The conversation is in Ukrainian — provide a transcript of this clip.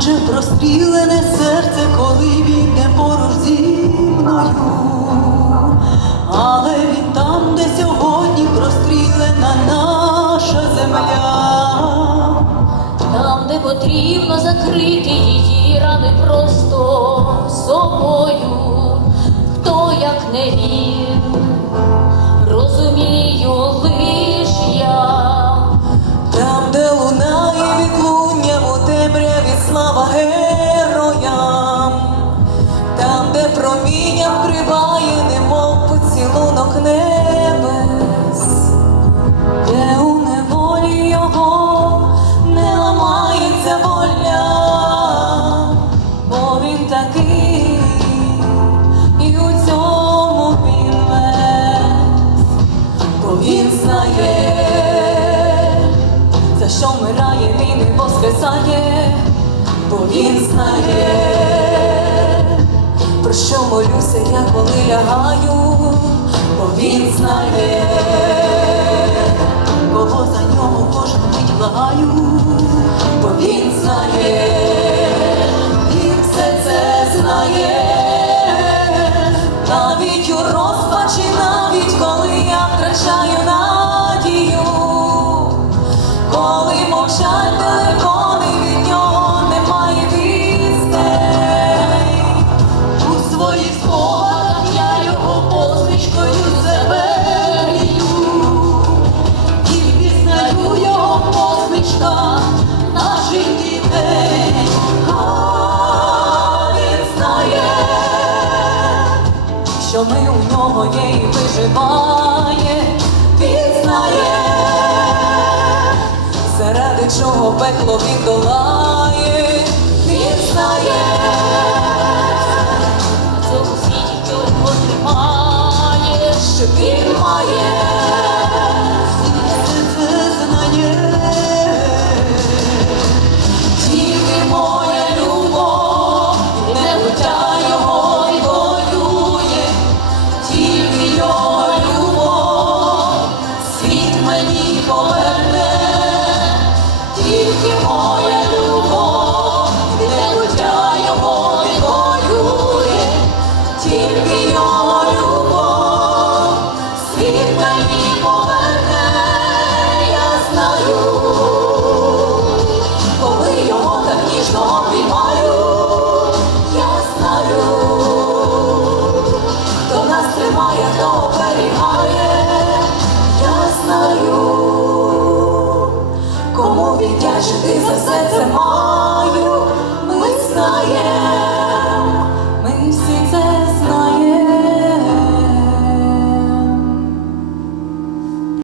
Наше прострілене серце, коли він не поруч зі мною. Але він там, де сьогодні прострілена наша земля. Там, де потрібно закрити її рани просто собою, хто як не він, воскресає, бо він знає, про що молюся я, коли лягаю, бо він знає, кого за нього кожен мить благаю, бо він знає, він все це знає, навіть у розпачі, навіть коли я втрачаю надію. Коли мовчать телефони, позначка наших дітей. Він знає, що ми у нього є виживає. Він знає чого пекло він долає, він знає, що що він має, мені поверне. Тільки моя любов, не буття його відвоює, тільки його любов, світ мені поверне, я знаю, коли його так ніжно обіймаю, я знаю, хто нас тримає, хто віддячити за все це маю?